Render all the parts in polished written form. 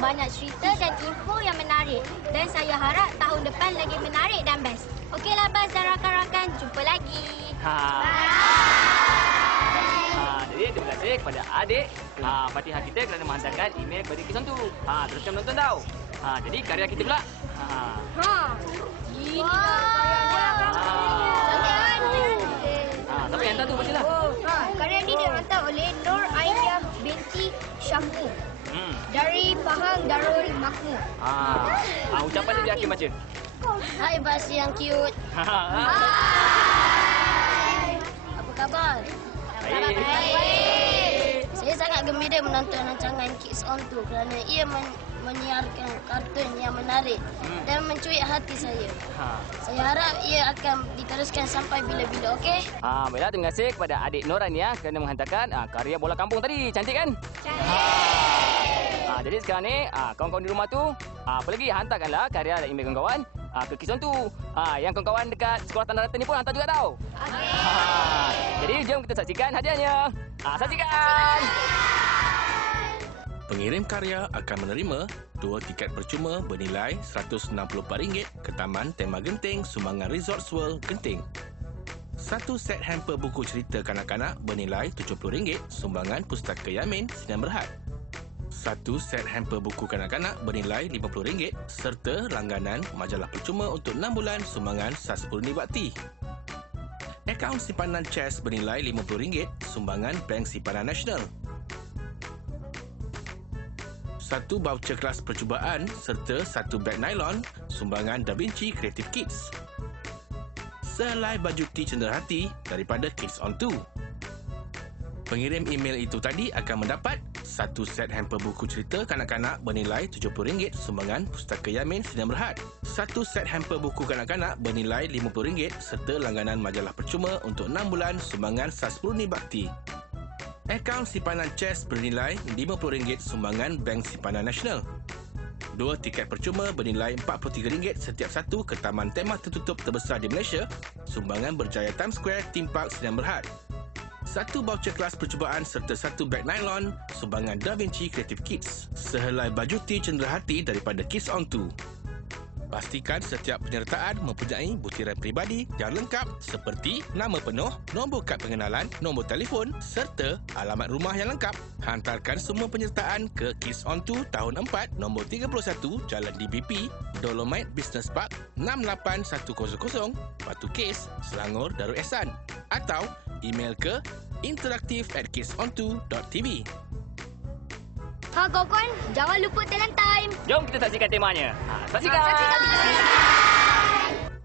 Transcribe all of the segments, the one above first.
banyak cerita dan info yang menarik. Dan saya harap tahun depan lagi menarik dan best. Okeylah Bas dan rakan-rakan, jumpa lagi. Jadi terima kasih kepada adik Fatihah kita kerana menghantarkan email kepada Kids On Tu. Teruskan menonton tau. Jadi karya kita pula. Gini dah Siapa yang hantar tu? Bacalah. karya ni dihantar oleh Nur Aisyah binti Syahmu dari Pahang Darul Makmur. Ucapan dia di akhir baca. Hai Bas yang cute. Apa khabar? Baik. Saya sangat gembira menonton rancangan Kids On Tu kerana ia menyiarkan kartun yang menarik dan mencuit hati saya. Saya harap ia akan diteruskan sampai bila-bila, okey? Baiklah, terima kasih kepada adik Norania kerana menghantarkan karya bola kampung tadi. Cantik kan? Jadi sekarang ni, kawan-kawan di rumah tu, apa lagi, hantarkanlah karya dan email kawan-kawan ke Kids On Tu. Yang kawan-kawan dekat Sekolah Tanda Rata ni pun hantar juga tau. Jadi jom kita saksikan hadiahnya. Saksikan! Pengirim karya akan menerima 2 tiket percuma bernilai RM164 ke Taman Tema Genting sumbangan Resorts World Genting. 1 set hamper buku cerita kanak-kanak bernilai RM70 sumbangan Pustaka Yamin Sinan Berhad. 1 set hamper buku kanak-kanak bernilai RM50 serta langganan majalah percuma untuk 6 bulan sumbangan SAS Purni Bakti. Akaun simpanan CHESS bernilai RM50 sumbangan Bank Simpanan Nasional. 1 voucher kelas percubaan serta 1 beg nylon sumbangan Da Vinci Creative Kids. Sehelai baju tee cenderhati daripada Kids On Tu. Pengirim email itu tadi akan mendapat 1 set hamper buku cerita kanak-kanak bernilai RM70 sumbangan Pustaka Yamin Sinan Berhad. 1 set hamper buku kanak-kanak bernilai RM50 serta langganan majalah percuma untuk 6 bulan sumbangan SAS Purni Bakti. Akaun simpanan CHESS bernilai RM50 sumbangan Bank Simpanan Nasional. 2 tiket percuma bernilai RM43 setiap satu ke taman tema tertutup terbesar di Malaysia, sumbangan Berjaya Times Square Theme Park Sinan Berhad. 1 voucher kelas percubaan serta 1 beg nylon sumbangan Da Vinci Creative Kids. Sehelai baju tee cenderhati daripada Kids On Tu. Pastikan setiap penyertaan mempunyai butiran peribadi yang lengkap seperti nama penuh, nombor kad pengenalan, nombor telefon serta alamat rumah yang lengkap. Hantarkan semua penyertaan ke Kids On Tu tahun 4, nombor 31, Jalan DBP, Dolomite Business Park, 68100, Batu Kes, Selangor, Darul Ehsan. Atau email ke interaktif@kidsontu.tv. Kawan-kawan, jangan lupa talent time. Jom kita saksikan temanya. Saksikan!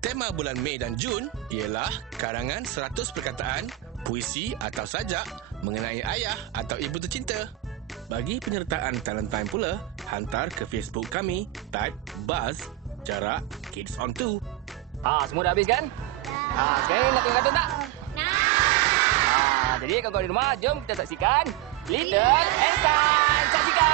Tema bulan Mei dan Jun ialah karangan 100 perkataan, puisi atau sajak mengenai ayah atau ibu tercinta. Bagi penyertaan talent time pula, hantar ke Facebook kami, type buzz jarak Kids On Tu. Semua dah habis kan? Sekarang nak tengok kartun tak? Jadi kawan-kawan di rumah, jom kita saksikan Little Einstein. Saksikan!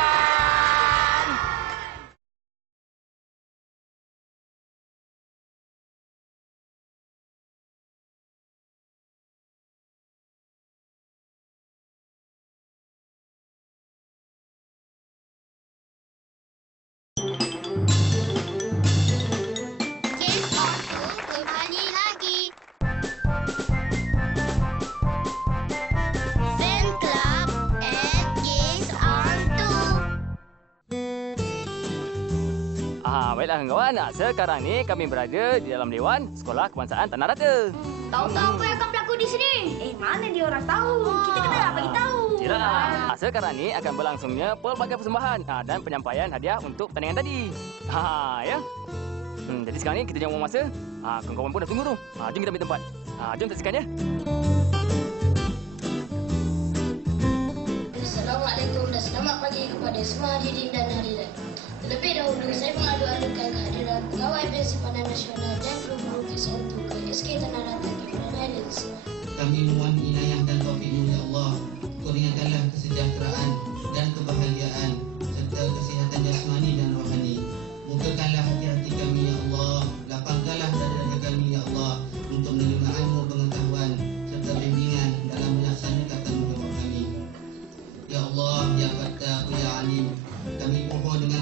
Kids On Tu kembali lagi. Fan Club at Kids On Tu. Baiklah kawan-kawan, sekarang ni kami berada di dalam Dewan Sekolah Kebangsaan Tanah Rata. Tahu-tahu apa yang akan berlaku di sini? Mana dia orang tahu? Kita kena bagi tahu. Yalah, sekarang ni akan berlangsungnya pelbagai persembahan dan penyampaian hadiah untuk pertandingan tadi. Ya. Jadi sekarang ni kita jangan buang masa. Kawan-kawan pun dah tunggu tu. Jom kita ambil tempat. Jom saksikan ya. Assalamualaikum dan selamat pagi kepada semua hadirin dan hadirat. Terlebih dahulu, saya mengadu-adukan kehadiran pegawai Bank Simpanan Nasional dan guru-guru Kids On Tu ke SK Tanah Rata Cameron Highlands. Kami mohon inayah dan taufik-Mu ya Allah. Kurniakanlah kesejahteraan dan kebahagiaan serta kesihatan jasmani dan rohani. Bukakanlah hati-hati kami ya Allah. Lapangkanlah dada-dada kami ya Allah untuk menerima ilmu pengetahuan serta bimbingan dalam melaksanakan tanggungjawab kami. Ya Allah, Ya Fattah, Ya Alim. Kami mohon dengan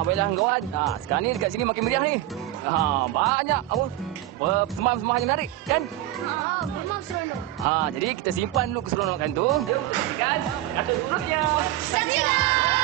Baiklah kawan. Sekarang ni dekat sini makin meriah ni. Banyak apa? Persembahan-persembahan yang menarik, kan? Memang seronok. Jadi kita simpan dulu keseronokan tu. Jom kita saksikan kartun seterusnya. Saksikan!